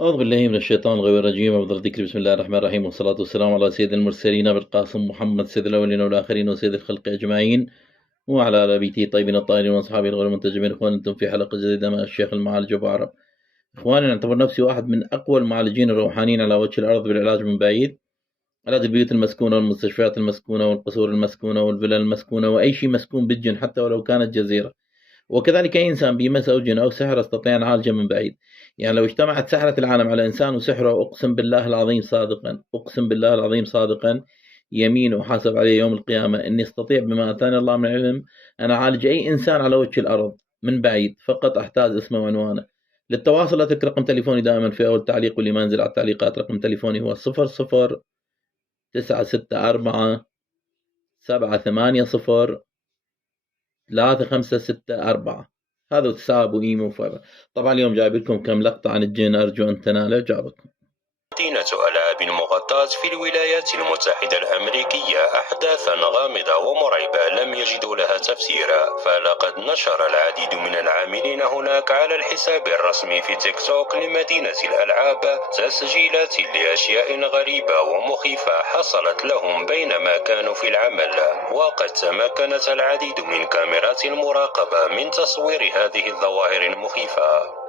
أعوذ بالله من الشيطان الغوي الرجيم أفضل الذكر بسم الله الرحمن الرحيم والصلاة والسلام على سيد المرسلين بالقاسم محمد سيد الأولين والآخرين وسيد الخلق أجمعين وعلى آل بيته الطيبين الطاهرين وأصحابه الغر المنتجبين. إخوان أنتم في حلقة جديدة مع الشيخ المعالج أبو عرب. إخواني، أعتبر نفسي واحد من أقوى المعالجين الروحانيين على وجه الأرض بالعلاج من بعيد. علاج البيوت المسكونة والمستشفيات المسكونة والقصور المسكونة والفلل المسكونة وأي شيء مسكون بالجن حتى ولو كانت جزيرة. وكذلك أي إنسان بمس أو جن أو سحر أستطيع أن أعالجه من بعيد. يعني لو اجتمعت سحرة العالم على إنسان وسحره، أقسم بالله العظيم صادقا، أقسم بالله العظيم صادقا، يمين أحاسب عليه يوم القيامة، إني أستطيع بما أتاني الله من علم أن أعالج أي إنسان على وجه الأرض من بعيد، فقط أحتاج اسمه وعنوانه. للتواصل أترك رقم تليفوني دائما في أول تعليق، واللي ما ينزل على التعليقات رقم تليفوني هو 00 964 780 3564. هذا واتساب وإيمو وفايبر. طبعا اليوم جايب لكم كم لقطة عن الجن، أرجو أن تنالوا إعجابكم. مدينة ألعاب لقطات في الولايات المتحدة الأمريكية أحداثا غامضة ومرعبة لم يجدوا لها تفسيرا، فلقد نشر العديد من العاملين هناك على الحساب الرسمي في تيك توك لمدينة الألعاب تسجيلات لأشياء غريبة ومخيفة حصلت لهم بينما كانوا في العمل، وقد تمكنت العديد من كاميرات المراقبة من تصوير هذه الظواهر المخيفة.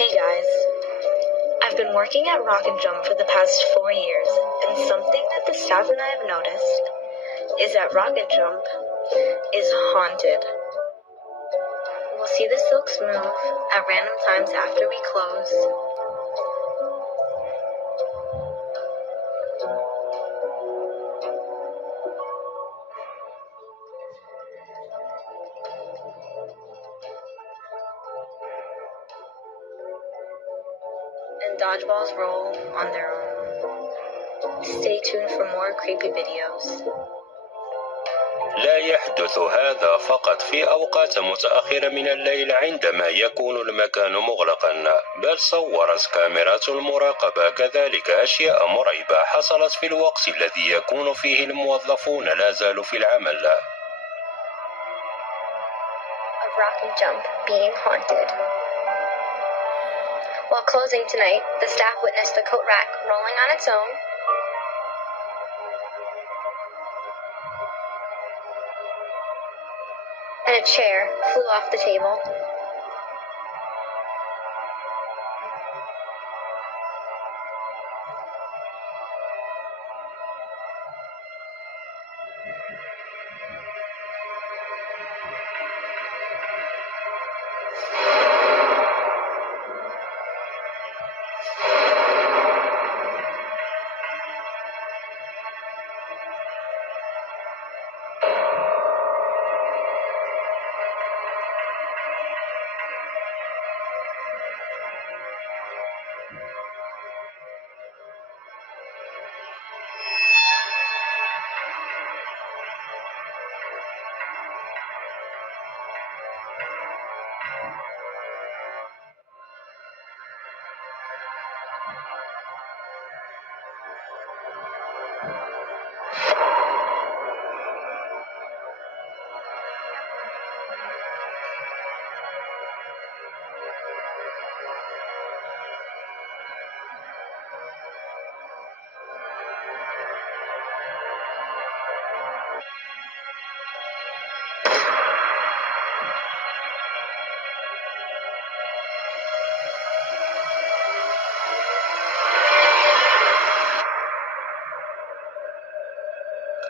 Hey guys, I've been working at Rock and Jump for the past 4 years, and something that the staff and I have noticed is that Rock and Jump is haunted. We'll see the silks move at random times after we close. And dodgeballs roll on their own. Stay tuned for more creepy videos. لا يحدث هذا فقط في أوقات متأخرة من الليل عندما يكون المكان مغلقا، بل صورت كاميرات المراقبة كذلك أشياء مرعبة حصلت في الوقت الذي يكون فيه الموظفون لا زالوا في العمل. Of Rock and Jump being haunted. While closing tonight, the staff witnessed the coat rack rolling on its own, and a chair flew off the table.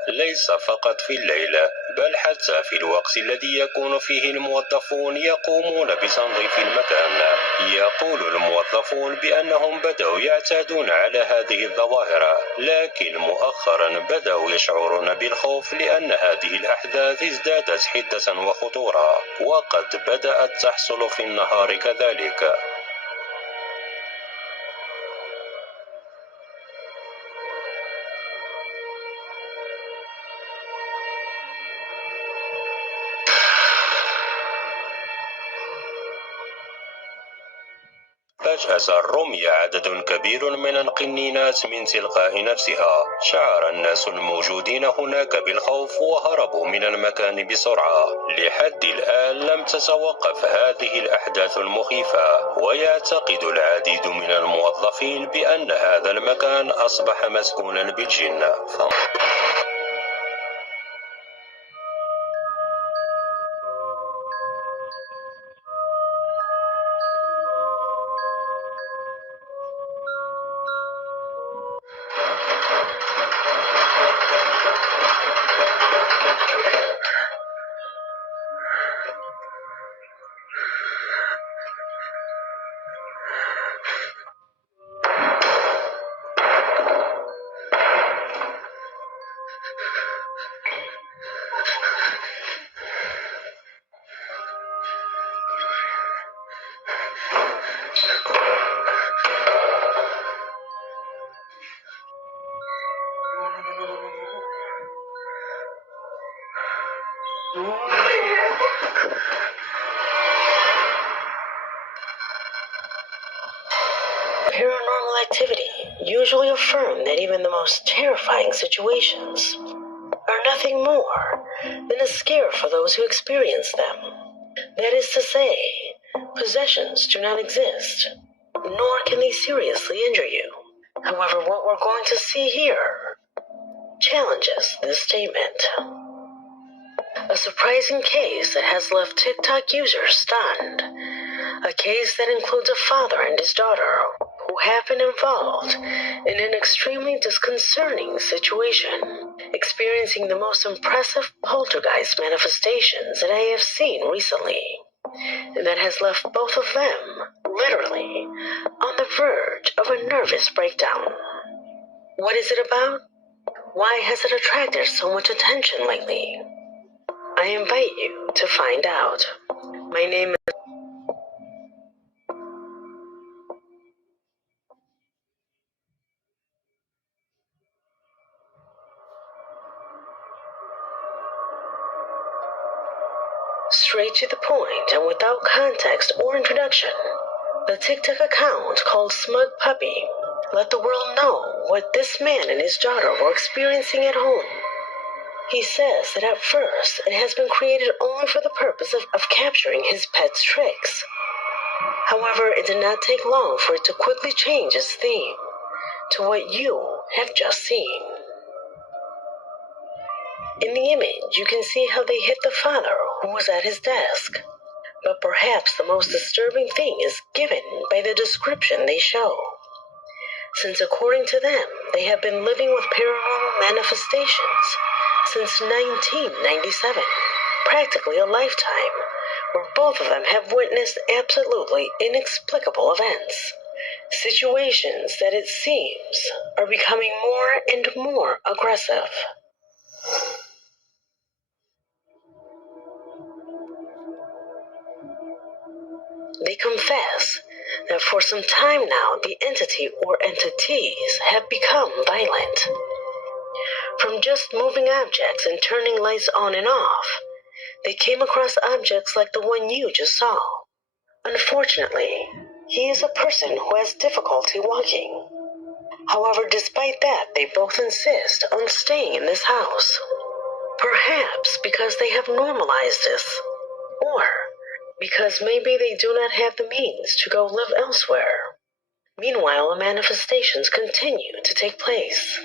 ليس فقط في الليل، بل حتى في الوقت الذي يكون فيه الموظفون يقومون بتنظيف المكان. يقول الموظفون بأنهم بدأوا يعتادون على هذه الظواهر، لكن مؤخرا بدأوا يشعرون بالخوف لأن هذه الأحداث ازدادت حدة وخطورة، وقد بدأت تحصل في النهار كذلك. فجأة رمي عدد كبير من القنينات من تلقاء نفسها. شعر الناس الموجودين هناك بالخوف وهربوا من المكان بسرعة. لحد الآن لم تتوقف هذه الأحداث المخيفة، ويعتقد العديد من الموظفين بأن هذا المكان أصبح مسكونا بالجن. Paranormal activity usually affirm that even the most terrifying situations are nothing more than a scare for those who experience them. That is to say, possessions do not exist, nor can they seriously injure you. However, what we're going to see here challenges this statement. A surprising case that has left TikTok users stunned. A case that includes a father and his daughter who have been involved in an extremely disconcerting situation, experiencing the most impressive poltergeist manifestations that I have seen recently, and that has left both of them literally on the verge of a nervous breakdown. What is it about? Why has it attracted so much attention lately? I invite you to find out. My name is straight to the point and without context or introduction. The TikTok account called Smug Puppy let the world know what this man and his daughter were experiencing at home. He says that at first it has been created only for the purpose of capturing his pet's tricks. However, it did not take long for it to quickly change its theme to what you have just seen. In the image, you can see how they hit the father who was at his desk. But perhaps the most disturbing thing is given by the description they show. Since according to them, they have been living with paranormal manifestations since 1997, practically a lifetime, where both of them have witnessed absolutely inexplicable events, situations that it seems are becoming more and more aggressive. They confess that for some time now the entity or entities have become violent. From just moving objects and turning lights on and off, they came across objects like the one you just saw. Unfortunately, he is a person who has difficulty walking. However, despite that, they both insist on staying in this house. Perhaps because they have normalized this, or because maybe they do not have the means to go live elsewhere. Meanwhile, the manifestations continue to take place.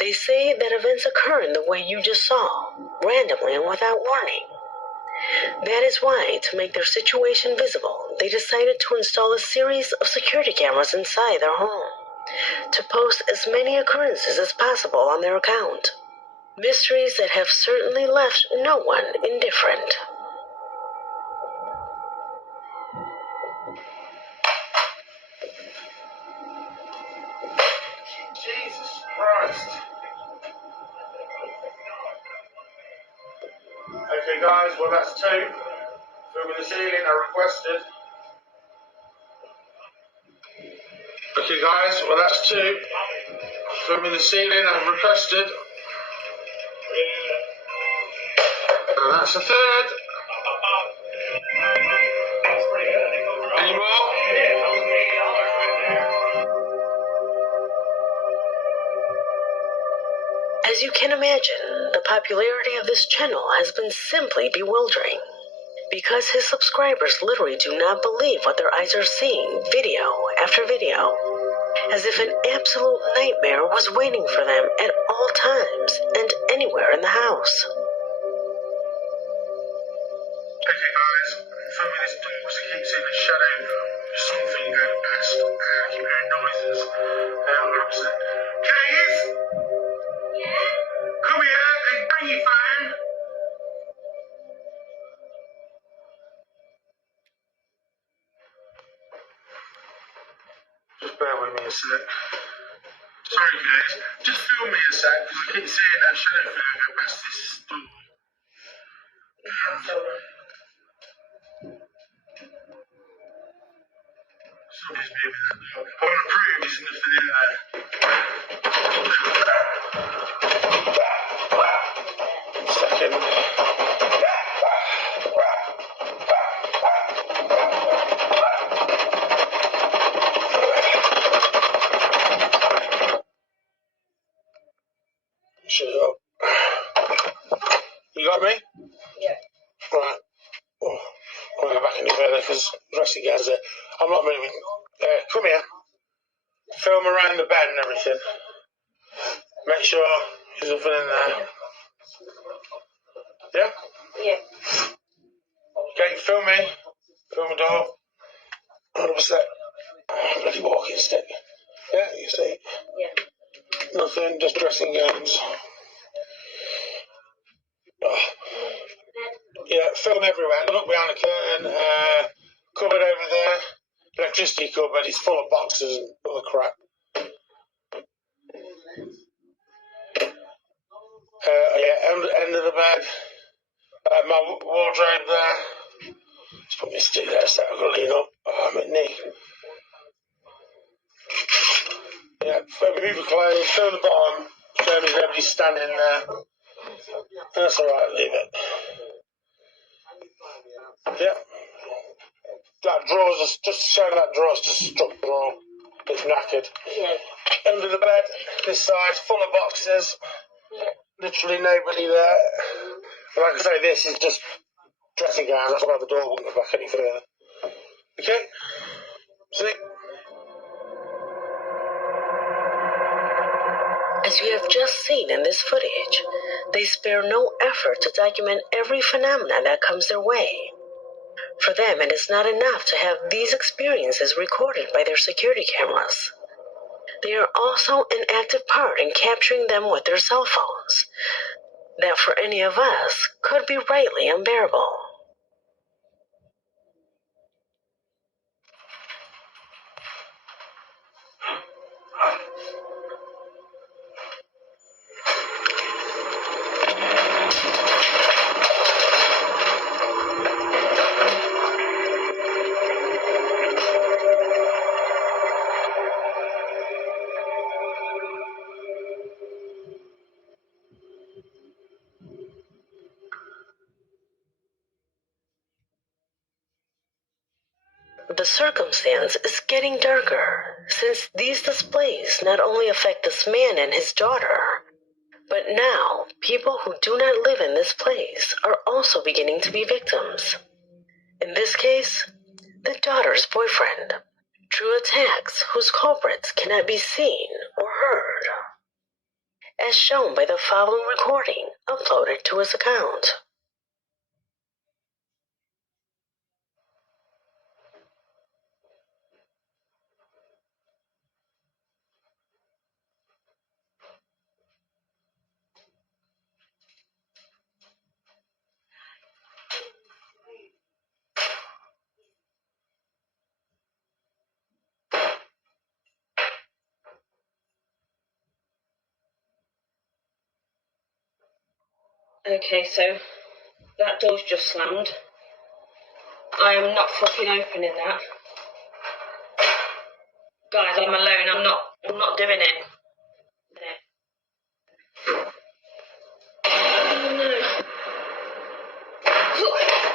They say that events occur in the way you just saw, randomly and without warning. That is why, to make their situation visible, they decided to install a series of security cameras inside their home, to post as many occurrences as possible on their account. Mysteries that have certainly left no one indifferent. Jesus Christ. Okay guys, well that's 2. Filming the ceiling are requested. Okay guys, well that's 2. Filming the ceiling are requested. And that's a 3rd. Any more? As you can imagine, the popularity of this channel has been simply bewildering, because his subscribers literally do not believe what their eyes are seeing video after video, as if an absolute nightmare was waiting for them at all times and anywhere in the house. Okay guys, filming this door because I keep seeing a shadow of something going past and I keep hearing noises. I'm going to upset. Keys! Yeah? Come here and bring your phone. Just bear with me a sec. Sorry guys, just film me a sec because I keep seeing that shadow figure go past this door. Somebody's moving that door. I want to prove there's nothing in there. Second. Shut up. You got me? Yeah. Right. Oh, I'm going to go back in the bed because the rest of the guys there. I'm not moving. Come here. Film around the bed and everything. Make sure there's nothing in there. Yeah? Yeah. Okay, film me. Film the door. 100%. Bloody walking stick. Yeah, you see? Yeah. Nothing, just dressing gowns. Oh. Yeah, film everywhere. Look behind the curtain. Cupboard over there. Electricity cupboard. It's full of boxes and other crap. Yeah, end of the bed. My wardrobe there. Just put my stick there so I've got to lean up. Oh, I'm at knee. Yeah, move the clothes, film the bottom, show me nobody standing there. That's alright, leave it. Yeah. That drawers, just show that drawers just struck drawer. It's knackered. Yeah. Under the bed, this side, full of boxes. Yeah. Literally nobody there. Like I say, this is just dressing gowns, that's why the door wouldn't go back any further. Okay? See? As you have just seen in this footage, they spare no effort to document every phenomenon that comes their way. For them, it is not enough to have these experiences recorded by their security cameras. They are also an active part in capturing them with their cell phones. That for any of us could be rightly unbearable. The circumstance is getting darker, since these displays not only affect this man and his daughter, but now people who do not live in this place are also beginning to be victims. In this case, the daughter's boyfriend. True attacks whose culprits cannot be seen or heard, as shown by the following recording uploaded to his account. Okay, so that door's just slammed. I am not fucking opening that. Guys, I'm alone. I'm not doing it. There. Oh no.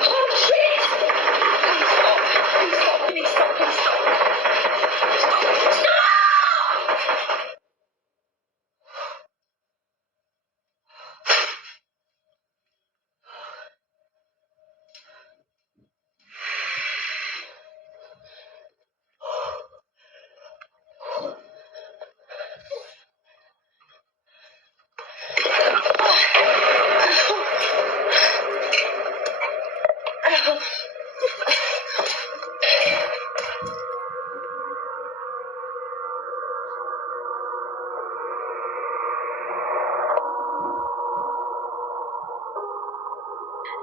Oh shit! Please stop. Please stop. Please stop. Stop. Stop.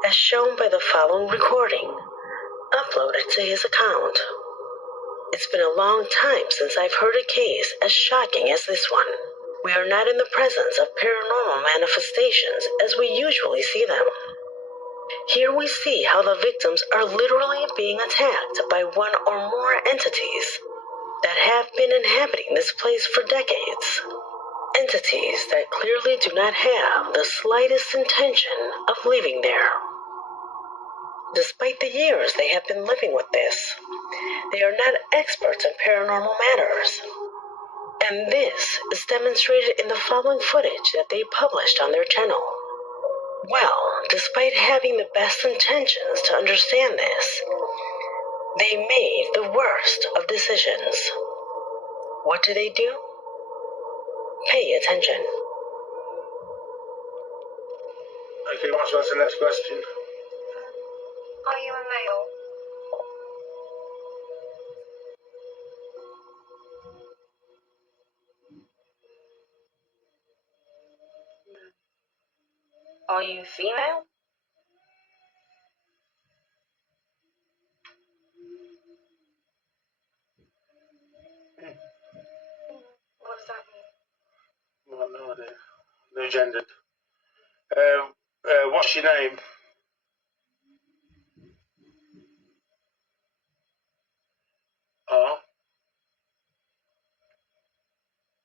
As shown by the following recording, uploaded to his account. It's been a long time since I've heard a case as shocking as this one. We are not in the presence of paranormal manifestations as we usually see them. Here we see how the victims are literally being attacked by one or more entities that have been inhabiting this place for decades. Entities that clearly do not have the slightest intention of living there. Despite the years they have been living with this, they are not experts in paranormal matters. And this is demonstrated in the following footage that they published on their channel. Well, despite having the best intentions to understand this, they made the worst of decisions. What do? Pay attention. Okay, what's the next question? Are you a male? Are you female? What does that mean? Well, no idea. No gendered. What's your name? R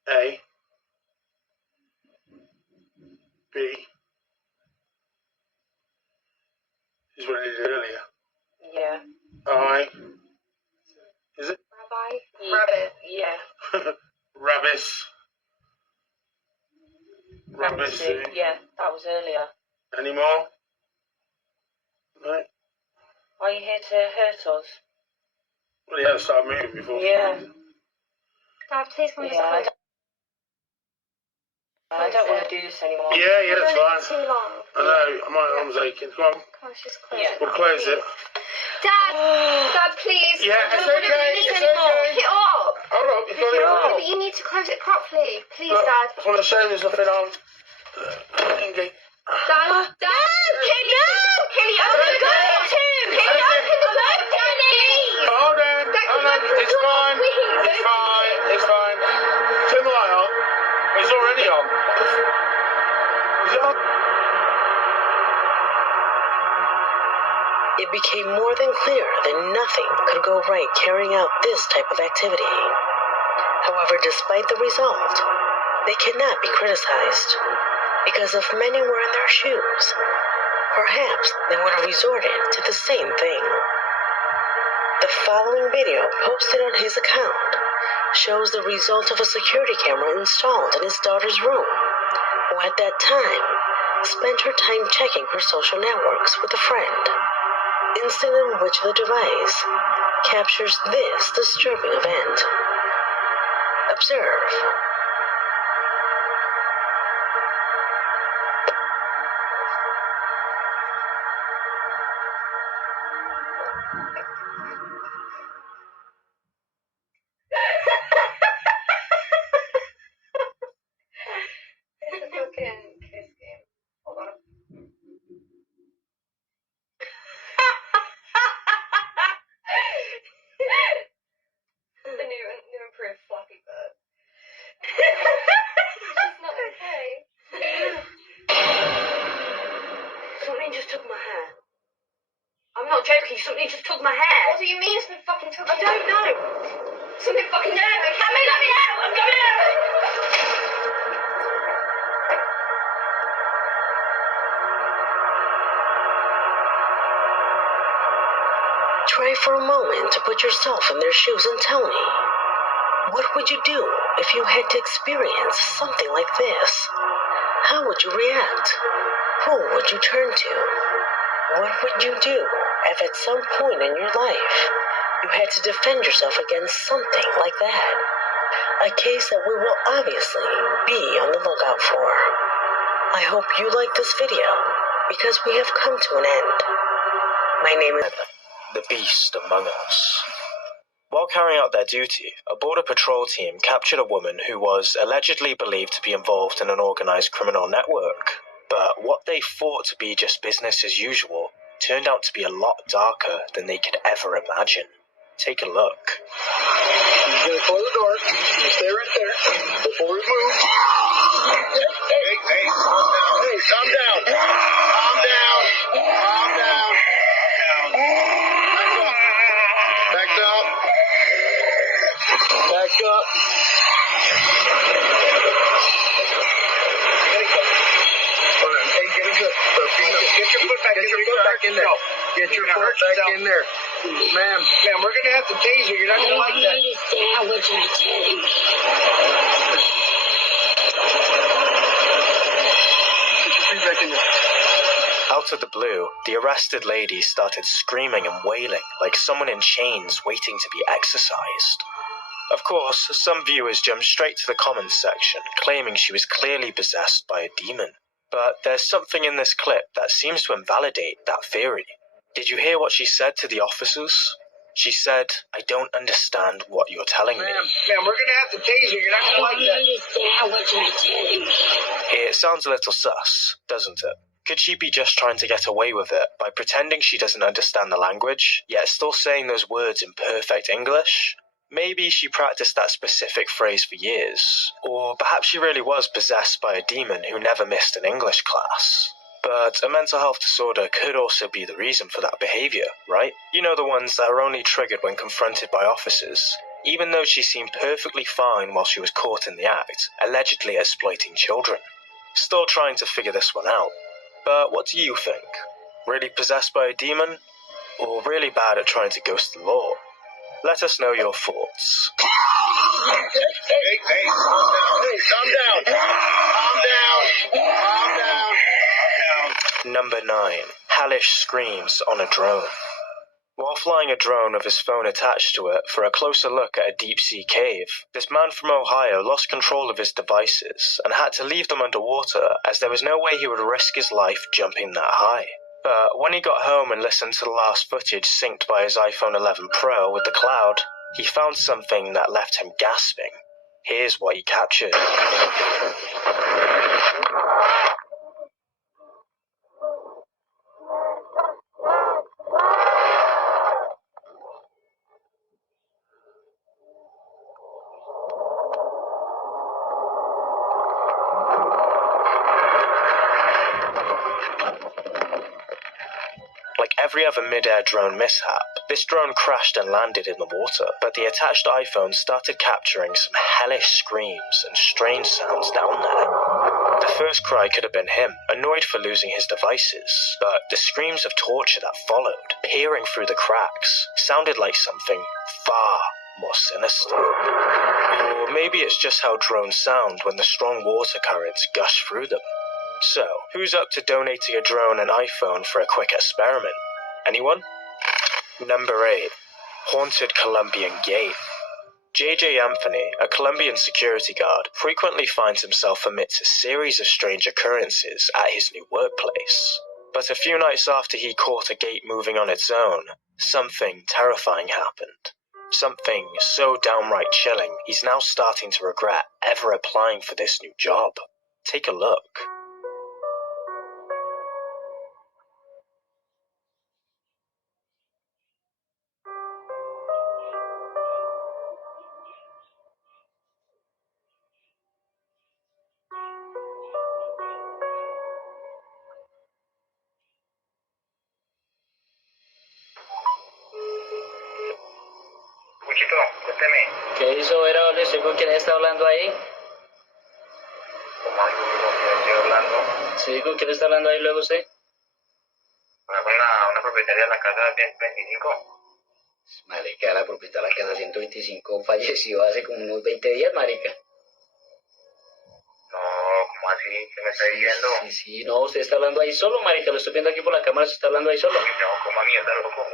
A B is what I did earlier. Yeah. I. Is it? Rabbi? Yeah. Rabbit. Yeah. Rabbis. Yeah, that was earlier. Any more? No? Are you here to hurt us? Well, you had to start moving before. Yeah. Dad, please come Yeah, close. I don't want to do this anymore. Yeah, that's fine. Too long. I know, my arm's aching. Come on, Come on, just close Yeah. it. we'll close it. Dad! Dad, please! Yeah, I it's don't want to okay, do this it's anymore. okay. Pick it up! Hold up, you've got it Yeah, all. but you need to close it properly. Please, Look, Dad. I just want to show there's nothing on. Ingy. Dad! Kenny! Kenny, open the door! Kenny, open the door! Kenny! Hold on. It's fine. It's fine. It's fine. Turn the light on. It's already on. Is it on? It became more than clear that nothing could go right carrying out this type of activity. However, despite the result, they cannot be criticized, because if many were in their shoes, perhaps they would have resorted to the same thing. The following video posted on his account shows the result of a security camera installed in his daughter's room, who at that time spent her time checking her social networks with a friend. Instant in which the device captures this disturbing event. Observe. It's a fucking kiss game. Hold on. The new improved Fluffy Bird. It's not okay. not joking. Somebody just took my hair. What do you mean somebody fucking took I don't know. Somebody fucking let me out. I'm coming out. Try for a moment to put yourself in their shoes and tell me, what would you do if you had to experience something like this? How would you react? Who would you turn to? What would you do if at some point in your life you had to defend yourself against something like that? A case that we will obviously be on the lookout for. I hope you like this video because we have come to an end. My name is The Beast Among Us. While carrying out their duty, a border patrol team captured a woman who was allegedly believed to be involved in an organized criminal network. But what they thought to be just business as usual turned out to be a lot darker than they could ever imagine. Take a look. He's gonna close the door. You stay right there before we move. Hey, calm down. Hey, calm down. Calm down. Calm down. Back up. Back up. Hey, get it good. Get your foot back in there. Get your foot back in there. Ma'am, we're gonna have to tase you. You're not gonna like that. understand what you're telling me. Get your feet back in there. Out of the blue, the arrested lady started screaming and wailing like someone in chains waiting to be exorcised. Of course, some viewers jumped straight to the comments section, claiming she was clearly possessed by a demon. But there's something in this clip that seems to invalidate that theory. Did you hear what she said to the officers? She said, "I don't understand what you're telling me." Ma'am, we're gonna have to tase you. You're not gonna like that. understand what you're telling me. It sounds a little sus, doesn't it? Could she be just trying to get away with it by pretending she doesn't understand the language, yet still saying those words in perfect English? Maybe she practiced that specific phrase for years, or perhaps she really was possessed by a demon who never missed an English class. But a mental health disorder could also be the reason for that behavior, right? You know, the ones that are only triggered when confronted by officers, even though she seemed perfectly fine while she was caught in the act, allegedly exploiting children. Still trying to figure this one out. But what do you think? Really possessed by a demon? Or really bad at trying to ghost the law? Let us know your thoughts. Hey, calm down. Hey, calm down. Calm down. Calm down. Number 9. Hellish screams on a drone. While flying a drone with his phone attached to it for a closer look at a deep-sea cave, this man from Ohio lost control of his devices and had to leave them underwater as there was no way he would risk his life jumping that high. But when he got home and listened to the last footage synced by his iPhone 11 Pro with the cloud, he found something that left him gasping. Here's what he captured. Like every other mid-air drone mishap, this drone crashed and landed in the water, but the attached iPhone started capturing some hellish screams and strange sounds down there. The first cry could have been him, annoyed for losing his devices, but the screams of torture that followed, peering through the cracks, sounded like something far more sinister. Or maybe it's just how drones sound when the strong water currents gush through them. So, who's up to donating a drone and iPhone for a quick experiment? Anyone? Number 8. Haunted Colombian Gate. J.J. Anthony, a Colombian security guard, frequently finds himself amidst a series of strange occurrences at his new workplace. But a few nights after he caught a gate moving on its own, something terrifying happened. Something so downright chilling, he's now starting to regret ever applying for this new job. Take a look. Chito, cuénteme. ¿Qué hizo Verole? ¿Sé con quién está hablando ahí? ¿Cómo así? ¿Con quién estoy hablando? Sí, ¿con quién está hablando ahí luego usted? Una propietaria de la casa de 25. Marica, la propietaria de la casa 125 falleció hace como unos 20 días, marica. No, ¿cómo así? ¿Qué me está diciendo? Sí, no, usted está hablando ahí solo, marica. Lo estoy viendo aquí por la cámara, usted está hablando ahí solo. No, como mierda, loco.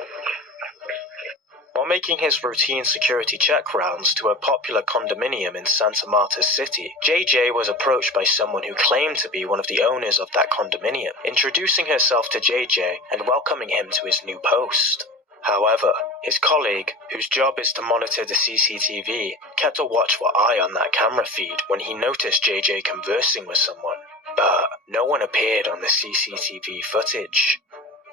While making his routine security check rounds to a popular condominium in Santa Marta City, JJ was approached by someone who claimed to be one of the owners of that condominium, introducing herself to JJ and welcoming him to his new post. However, his colleague, whose job is to monitor the CCTV, kept a watchful eye on that camera feed when he noticed JJ conversing with someone. But no one appeared on the CCTV footage.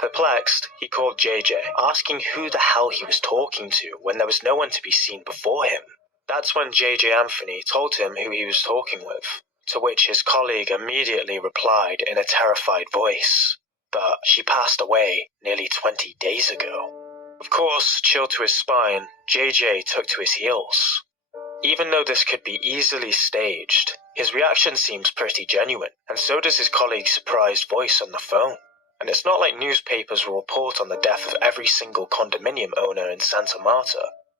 Perplexed, he called JJ, asking who the hell he was talking to when there was no one to be seen before him. That's when JJ Anthony told him who he was talking with, to which his colleague immediately replied in a terrified voice. But she passed away nearly 20 days ago. Of course, chilled to his spine, JJ took to his heels. Even though this could be easily staged, his reaction seems pretty genuine, and so does his colleague's surprised voice on the phone. And it's not like newspapers will report on the death of every single condominium owner in Santa Marta,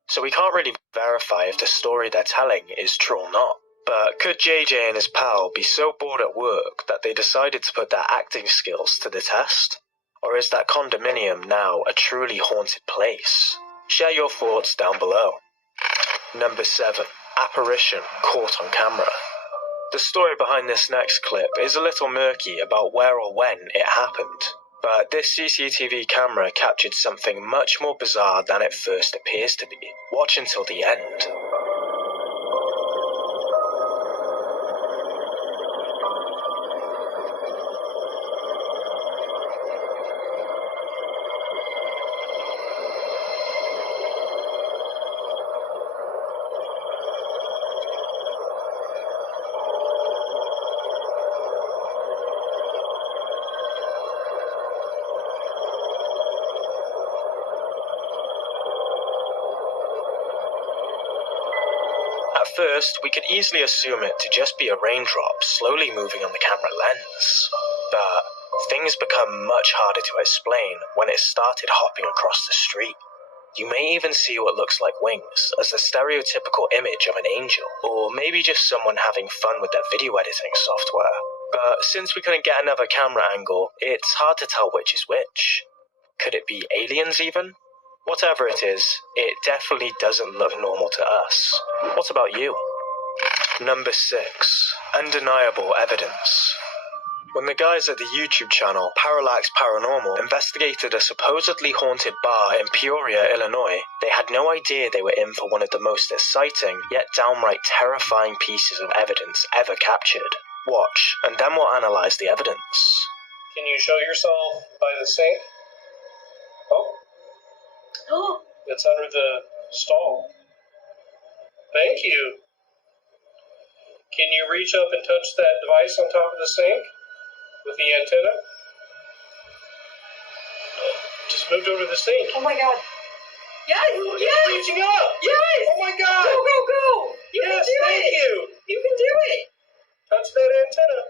so we can't really verify if the story they're telling is true or not. But could JJ and his pal be so bored at work that they decided to put their acting skills to the test? Or is that condominium now a truly haunted place? Share your thoughts down below. Number 7. Apparition caught on camera. The story behind this next clip is a little murky about where or when it happened, but this CCTV camera captured something much more bizarre than it first appears to be. Watch until the end. At first, we could easily assume it to just be a raindrop slowly moving on the camera lens, but things become much harder to explain when it started hopping across the street. You may even see what looks like wings as the stereotypical image of an angel, or maybe just someone having fun with their video editing software. But since we couldn't get another camera angle, it's hard to tell which is which. Could it be aliens even? Whatever it is, it definitely doesn't look normal to us. What about you? Number 6. Undeniable evidence. When the guys at the YouTube channel Parallax Paranormal investigated a supposedly haunted bar in Peoria, Illinois, they had no idea they were in for one of the most exciting, yet downright terrifying pieces of evidence ever captured. Watch, and then we'll analyze the evidence. Can you show yourself by the sink? Oh, it's under the stall. Thank you. Can you reach up and touch that device on top of the sink with the antenna? Just moved over the sink. Oh my god. Yes! Yes! Reaching up! Yes! Oh my god! Go, go, go! You yes, can do thank it! you! You can do it! Touch that antenna.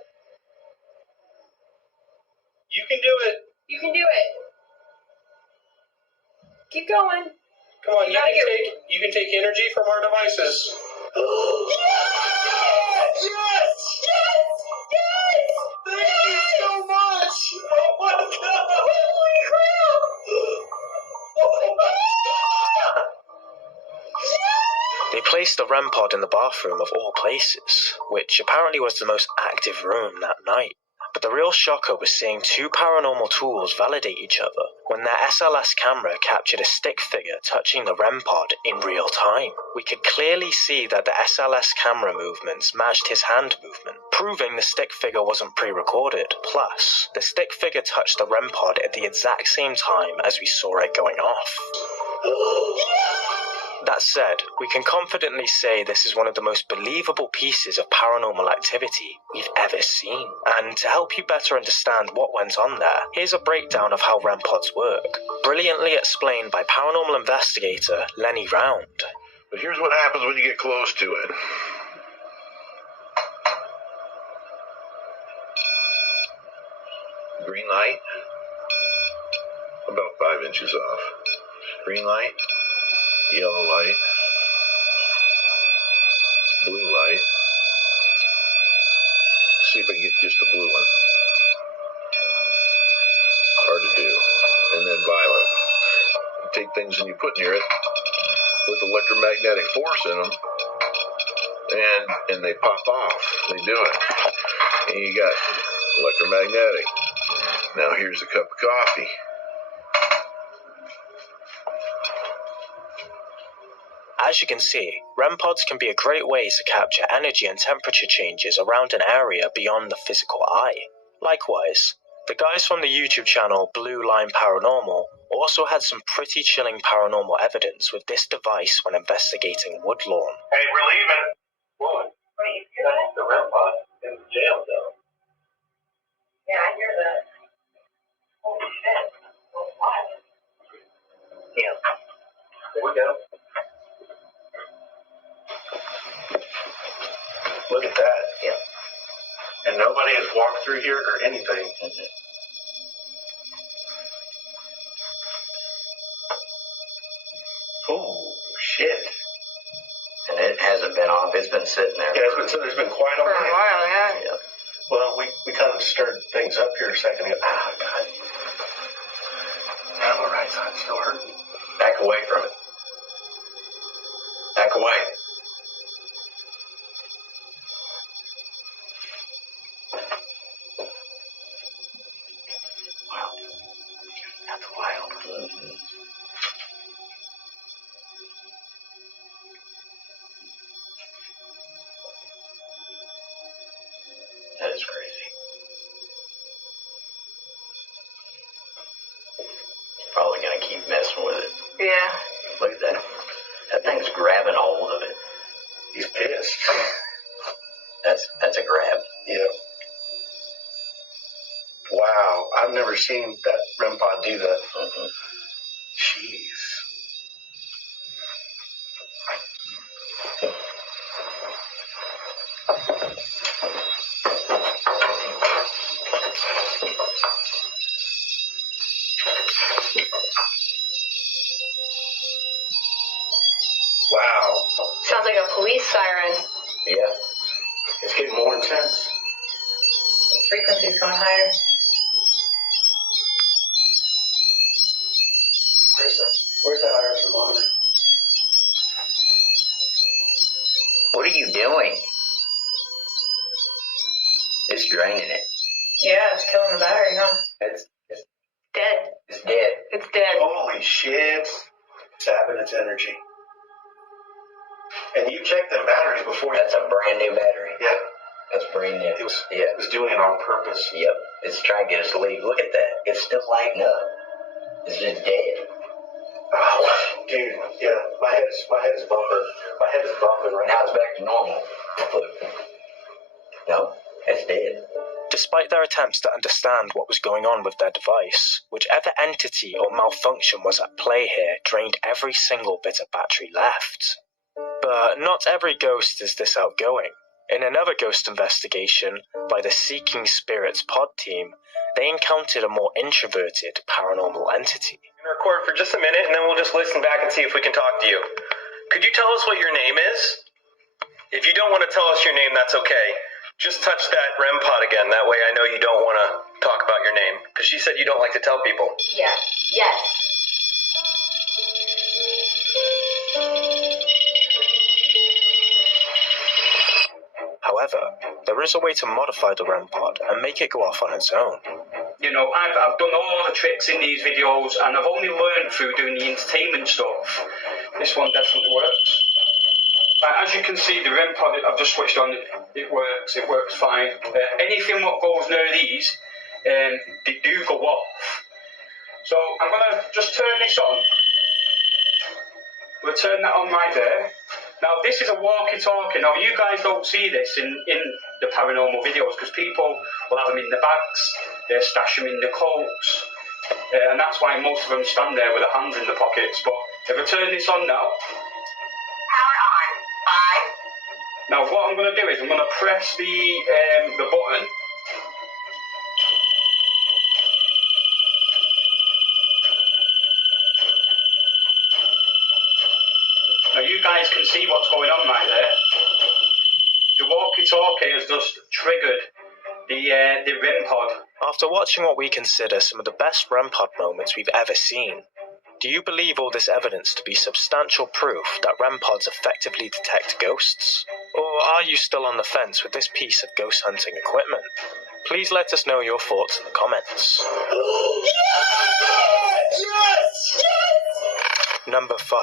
You can do it. You can do it. Keep going. Come on, you can take energy from our devices. Yes! Yes! Yes! Yes! Thank you so much! Oh my god! Holy crap! Oh my god! They placed the REM pod in the bathroom of all places, which apparently was the most active room that night. But the real shocker was seeing two paranormal tools validate each other when their SLS camera captured a stick figure touching the REM pod in real time. We could clearly see that the SLS camera movements matched his hand movement, proving the stick figure wasn't pre-recorded. Plus, the stick figure touched the REM pod at the exact same time as we saw it going off. That said, we can confidently say this is one of the most believable pieces of paranormal activity we've ever seen. And to help you better understand what went on there, here's a breakdown of how REM pods work, brilliantly explained by paranormal investigator Lenny Round. But here's what happens when you get close to it. Green light, about 5 inches off. Green light, yellow light, blue light. See if I can get just the blue one. Hard to do. And then violet. You take things and you put near it with electromagnetic force in them, and they pop off. They do it. And you got electromagnetic. Now here's a cup of coffee. As you can see, REM pods can be a great way to capture energy and temperature changes around an area beyond the physical eye. Likewise, the guys from the YouTube channel Blue Line Paranormal also had some pretty chilling paranormal evidence with this device when investigating Woodlawn. Hey, we're leaving. What? Wait, you hear that? The REM pod in the jail cell. Yeah, I hear that. Holy shit. What? Yeah. Here we go. Look at that. Yeah. And nobody has walked through here or anything. Oh, shit. And it hasn't been off. It's been sitting there. Yeah, there's been quite a For a while. while, yeah. Yeah. Well, we kind of stirred things up here a second ago. Ah, God. Now the right side's still hurting. Back away from it. Back away. Wow. That's wild. Mm-hmm. That is crazy. Probably gonna keep messing with it. Yeah. Look at that. That thing's grabbing a hold of it. He's pissed. That's a grab. Yeah. Wow. I've never seen that REM pod do that. Mm-hmm. Jeez. Wow. Sounds like a police siren. Yeah. It's getting more intense. Frequency's going higher. Where's that iris thermometer? What are you doing? It's draining it. Yeah, it's killing the battery, huh? It's Dead. It's dead. It's dead. Holy shit. Sapping its energy. And you checked them batteries before. That's a brand new battery. Yeah. That's brand new. It was doing it on purpose. Yep. It's trying to get us to leave. Look at that. It's still lighting up. It's just dead. Oh, dude. Yeah. My head is bumping. My head is bumping right Now now. it's back to normal. Look. No, it's dead. Despite their attempts to understand what was going on with their device, whichever entity or malfunction was at play here drained every single bit of battery left. But not every ghost is this outgoing. In another ghost investigation by the Seeking Spirits pod team, they encountered a more introverted paranormal entity. Record for just a minute, and then we'll just listen back and see if we can talk to you. Could you tell us what your name is? If you don't want to tell us your name, that's okay. Just touch that REM pod again. That way I know you don't want to talk about your name. Because she said you don't like to tell people. Yeah. Yes. However, there is a way to modify the REM pod and make it go off on its own. You know, I've done all the tricks in these videos, and I've only learned through doing the entertainment stuff. This one definitely works. As you can see, the REM pod, I've just switched on, it works fine. Anything what goes near these, they do go off. So I'm going to just turn this on. We'll turn that on right there. Now this is a walkie-talkie. Now you guys don't see this in the paranormal videos because people will have them in the bags, they stash them in the coats, and that's why most of them stand there with their hands in the pockets. But if I turn this on now, Power Now what I'm going to do is I'm going to press the button. Now you guys can see what's going on right there. The walkie-talkie has just triggered the REM pod. After watching what we consider some of the best REM pod moments we've ever seen, do you believe all this evidence to be substantial proof that REM pods effectively detect ghosts? Or are you still on the fence with this piece of ghost hunting equipment? Please let us know your thoughts in the comments. Yes! Number 5.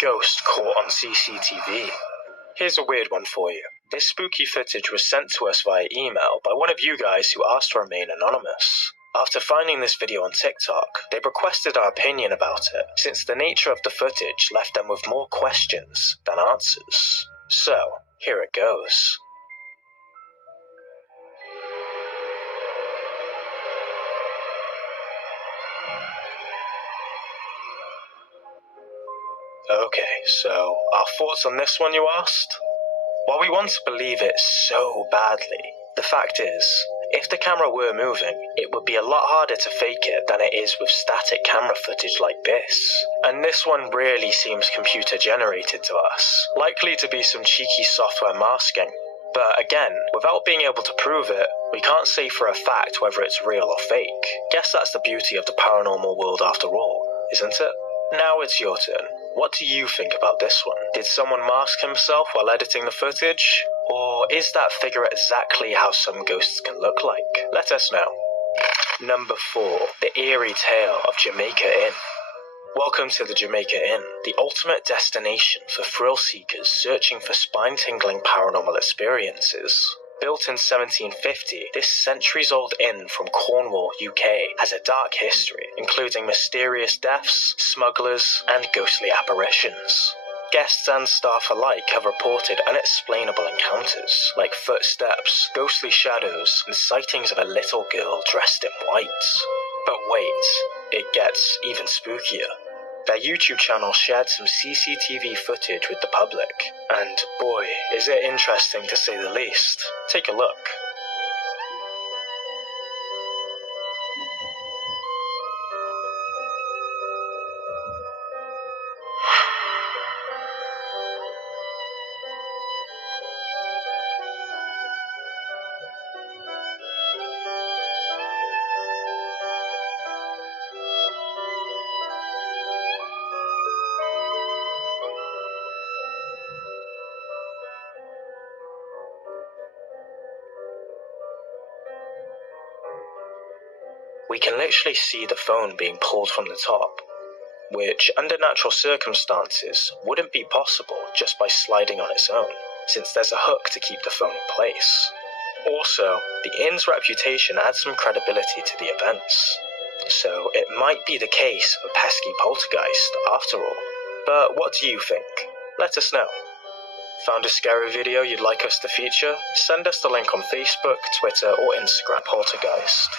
Ghost caught on CCTV. Here's a weird one for you. This spooky footage was sent to us via email by one of you guys who asked to remain anonymous. After finding this video on TikTok, they requested our opinion about it, since the nature of the footage left them with more questions than answers. So, here it goes. Okay, so, our thoughts on this one, you asked? While we want to believe it so badly, the fact is, if the camera were moving, it would be a lot harder to fake it than it is with static camera footage like this. And this one really seems computer generated to us, likely to be some cheeky software masking. But again, without being able to prove it, we can't say for a fact whether it's real or fake. Guess that's the beauty of the paranormal world after all, isn't it? Now it's your turn. What do you think about this one? Did someone mask himself while editing the footage? Or is that figure exactly how some ghosts can look like? Let us know. Number 4. The eerie tale of Jamaica Inn. Welcome to the Jamaica Inn, the ultimate destination for thrill seekers searching for spine-tingling paranormal experiences. Built in 1750, this centuries-old inn from Cornwall, UK, has a dark history, including mysterious deaths, smugglers, and ghostly apparitions. Guests and staff alike have reported unexplainable encounters, like footsteps, ghostly shadows, and sightings of a little girl dressed in white. But wait, it gets even spookier. Their YouTube channel shared some CCTV footage with the public, and boy, is it interesting to say the least. Take a look. We can literally see the phone being pulled from the top, which under natural circumstances wouldn't be possible just by sliding on its own, since there's a hook to keep the phone in place. Also, the inn's reputation adds some credibility to the events, so it might be the case of a pesky poltergeist after all. But what do you think? Let us know. Found a scary video you'd like us to feature? Send us the link on Facebook, Twitter, or Instagram. Poltergeist.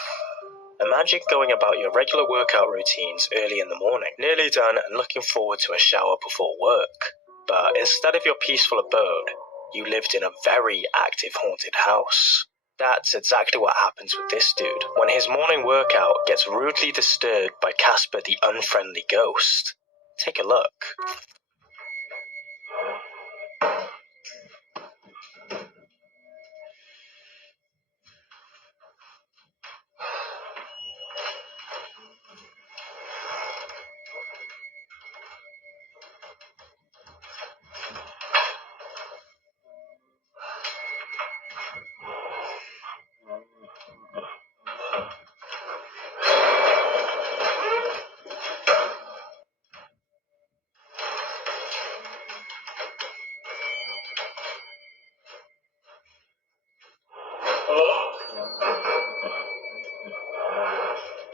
Imagine going about your regular workout routines early in the morning, nearly done and looking forward to a shower before work. But instead of your peaceful abode, you lived in a very active haunted house. That's exactly what happens with this dude when his morning workout gets rudely disturbed by Casper the unfriendly ghost. Take a look.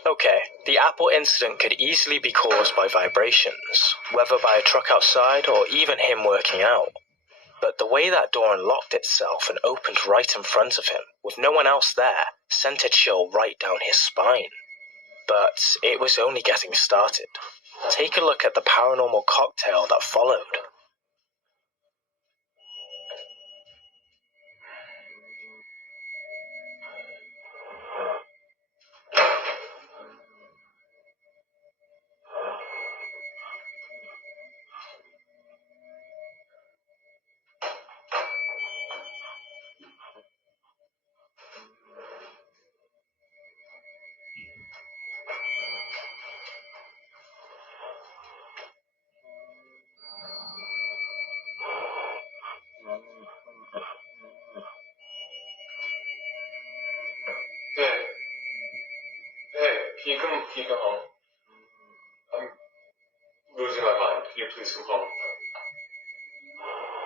Okay, the Apple incident could easily be caused by vibrations, whether by a truck outside or even him working out. But the way that door unlocked itself and opened right in front of him, with no one else there, sent a chill right down his spine. But it was only getting started. Take a look at the paranormal cocktail that followed. Can you come home? I'm losing my mind. Can you please come home?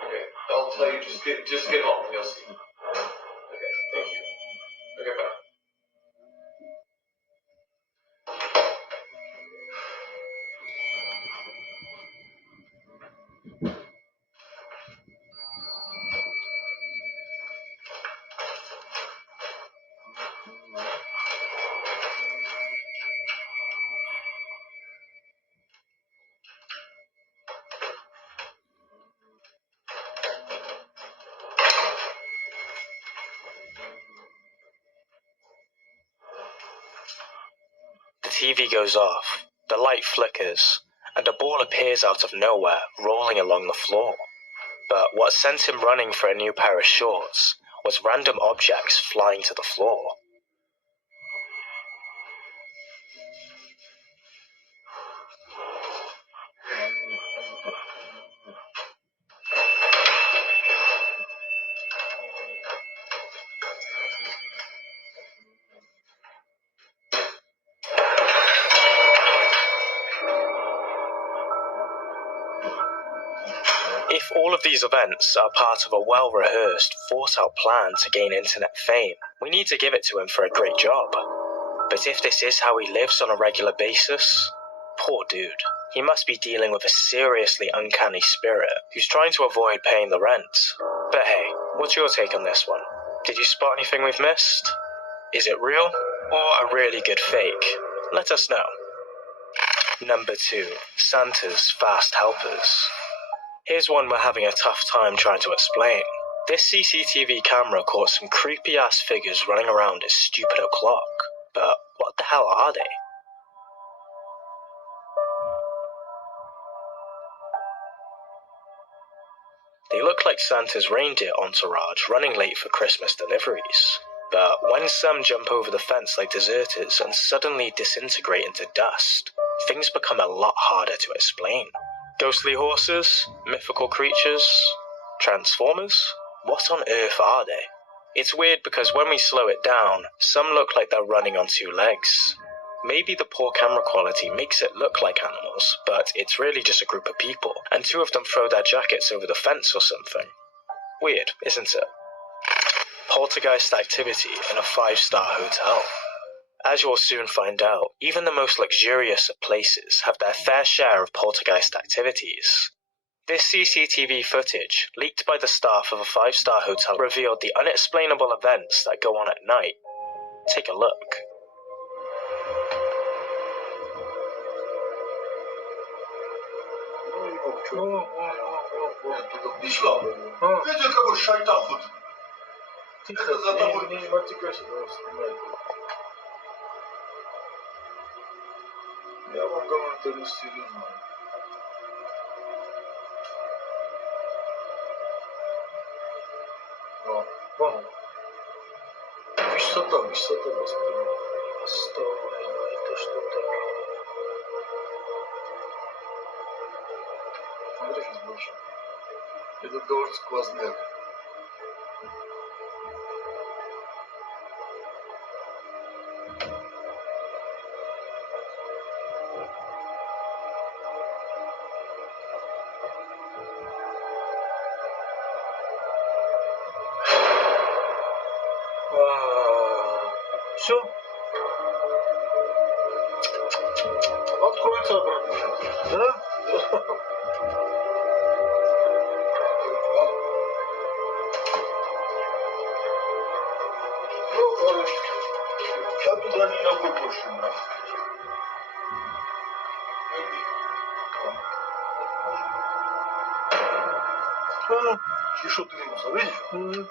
Okay, I'll tell you. Just get home. You'll see. Okay, thank you. Okay, bye. The TV goes off, the light flickers, and a ball appears out of nowhere, rolling along the floor. But what sent him running for a new pair of shorts was random objects flying to the floor. If all of these events are part of a well-rehearsed, thought-out plan to gain internet fame, we need to give it to him for a great job. But if this is how he lives on a regular basis, poor dude. He must be dealing with a seriously uncanny spirit who's trying to avoid paying the rent. But hey, what's your take on this one? Did you spot anything we've missed? Is it real, or a really good fake? Let us know. Number 2. Santa's Fast Helpers. Here's one we're having a tough time trying to explain. This CCTV camera caught some creepy-ass figures running around its stupid o'clock. But what the hell are they? They look like Santa's reindeer entourage running late for Christmas deliveries. But when some jump over the fence like deserters and suddenly disintegrate into dust, things become a lot harder to explain. Ghostly horses? Mythical creatures? Transformers? What on earth are they? It's weird because when we slow it down, some look like they're running on 2 legs. Maybe the poor camera quality makes it look like animals, but it's really just a group of people, and 2 of them throw their jackets over the fence or something. Weird, isn't it? Poltergeist activity in a 5-star hotel. As you'll soon find out, even the most luxurious of places have their fair share of poltergeist activities. This CCTV footage, leaked by the staff of a 5-star hotel, revealed the unexplainable events that go on at night. Take a look. Я вам говорю, это не серьезно. Вон. Высота, господи. Оставлено, это что-то. Смотри, сейчас больше. Этот говорит сквозняк. Все. Откроется обратно. Да? Ну, я туда никакой больше не надо. И что ты ему видишь?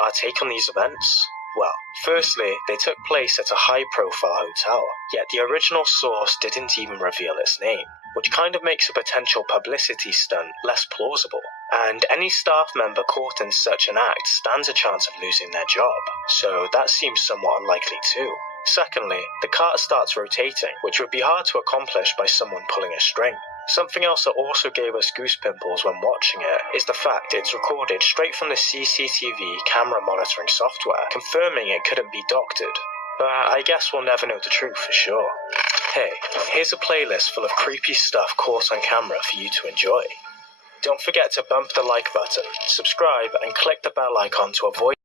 Our take on these events? Well, firstly, they took place at a high-profile hotel, yet the original source didn't even reveal its name, which kind of makes a potential publicity stunt less plausible. And any staff member caught in such an act stands a chance of losing their job, so that seems somewhat unlikely too. Secondly, the cart starts rotating, which would be hard to accomplish by someone pulling a string. Something else that also gave us goose pimples when watching it is the fact it's recorded straight from the CCTV camera monitoring software, confirming it couldn't be doctored. But I guess we'll never know the truth for sure. Hey, here's a playlist full of creepy stuff caught on camera for you to enjoy. Don't forget to bump the like button, subscribe, and click the bell icon to avoid